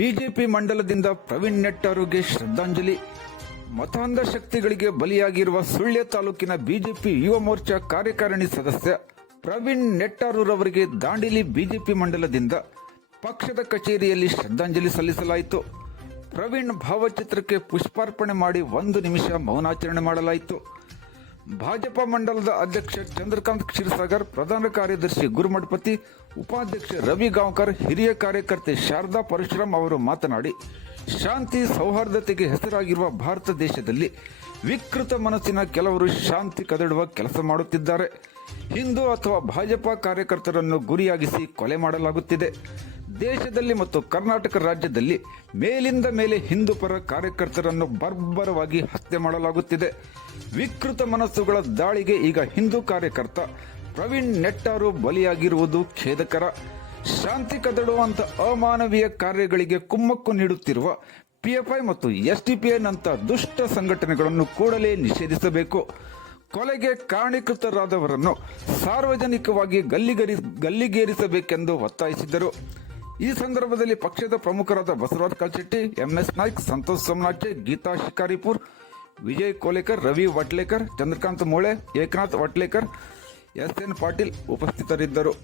BJP ಮಂಡಲದಿಂದ Praveen ನೆಟ್ಟಾರುಗೆ ಶ್ರದ್ಧಾಂಜಲಿ. ಮತಾಂಧ ಶಕ್ತಿಗಳಿಗೆ ಬಲಿಯಾಗಿರುವ ಸುಳ್ಯ ತಾಲೂಕಿನ ಬಿಜೆಪಿ ಯುವ ಮೋರ್ಚಾ ಕಾರ್ಯಕಾರಿಣಿ ಸದಸ್ಯ ಪ್ರವೀಣ್ ನೆಟ್ಟಾರೂರವರಿಗೆ ದಾಂಡೇಲಿ ಬಿಜೆಪಿ ಮಂಡಲದಿಂದ ಪಕ್ಷದ ಕಚೇರಿಯಲ್ಲಿ ಶ್ರದ್ಧಾಂಜಲಿ ಸಲ್ಲಿಸಲಾಯಿತು. ಪ್ರವೀಣ್ ಭಾವಚಿತ್ರಕ್ಕೆ ಪುಷ್ಪಾರ್ಪಣೆ ಮಾಡಿ 1 ನಿಮಿಷ ಮೌನಾಚರಣೆ ಮಾಡಲಾಯಿತು. ಭಾಜಪ ಮಂಡಲದ ಅಧ್ಯಕ್ಷ ಚಂದ್ರಕಾಂತ್ ಕ್ಷೀರಸಾಗರ್, ಪ್ರಧಾನ ಕಾರ್ಯದರ್ಶಿ ಗುರುಮಠಪತಿ, ಉಪಾಧ್ಯಕ್ಷ ರವಿ ಗಾಂವ್ಕರ್, ಹಿರಿಯ ಕಾರ್ಯಕರ್ತೆ ಶಾರದಾ ಪರಶುರಾಮ್ ಅವರು ಮಾತನಾಡಿ, ಶಾಂತಿ ಸೌಹಾರ್ದತೆಗೆ ಹೆಸರಾಗಿರುವ ಭಾರತ ದೇಶದಲ್ಲಿ ವಿಕೃತ ಮನಸ್ಸಿನ ಕೆಲವರು ಶಾಂತಿ ಕದಡುವ ಕೆಲಸ ಮಾಡುತ್ತಿದ್ದಾರೆ. ಹಿಂದೂ ಅಥವಾ ಭಾಜಪ ಕಾರ್ಯಕರ್ತರನ್ನು ಗುರಿಯಾಗಿಸಿ ಕೊಲೆ ಮಾಡಲಾಗುತ್ತಿದೆ. ದೇಶದಲ್ಲಿ ಮತ್ತು ಕರ್ನಾಟಕ ರಾಜ್ಯದಲ್ಲಿ ಮೇಲಿಂದ ಮೇಲೆ ಹಿಂದೂ ಪರ ಕಾರ್ಯಕರ್ತರನ್ನು ಬರ್ಬರವಾಗಿ ಹತ್ಯೆ ಮಾಡಲಾಗುತ್ತಿದೆ. ವಿಕೃತ ಮನಸ್ಸುಗಳ ದಾಳಿಗೆ ಈಗ ಹಿಂದೂ ಕಾರ್ಯಕರ್ತ ಪ್ರವೀಣ್ ನೆಟ್ಟಾರು ಬಲಿಯಾಗಿರುವುದು ಖೇದಕರ. ಶಾಂತಿ ಕದಡುವಂತ ಅಮಾನವೀಯ ಕಾರ್ಯಗಳಿಗೆ ಕುಮ್ಮಕ್ಕು ನೀಡುತ್ತಿರುವ ಪಿಎಫ್ಐ ಮತ್ತು ಎಸ್ಡಿಪಿಐ ನಂತ ದುಷ್ಟ ಸಂಘಟನೆಗಳನ್ನು ಕೂಡಲೇ ನಿಷೇಧಿಸಬೇಕು. ಕೊಲೆಗೆ ಕಾರಣೀಕೃತರಾದವರನ್ನು ಸಾರ್ವಜನಿಕವಾಗಿ ಗಲ್ಲಿಗೇರಿಸಬೇಕೆಂದು ಒತ್ತಾಯಿಸಿದರು. ಈ ಸಂದರ್ಭದಲ್ಲಿ ಪಕ್ಷದ ಪ್ರಮುಖರಾದ ಬಸವರಾಜ್ ಕಾಲ್ಶೆಟ್ಟಿ, ಎಂಎಸ್ ನಾಯ್ಕ್, ಸಂತೋಷ್ ಸೋಮನಾಚೆ, ಗೀತಾ ಶಿಕಾರಿಪುರ್, ವಿಜಯ್ ಕೋಲೇಕರ್, ರವಿ ವಟ್ಲೇಕರ್, ಚಂದ್ರಕಾಂತ್ ಮೂಳೆ, ಏಕನಾಥ್ ವಟ್ಲೇಕರ್, ಎಸ್ಎನ್ ಪಾಟೀಲ್ ಉಪಸ್ಥಿತರಿದ್ದರು.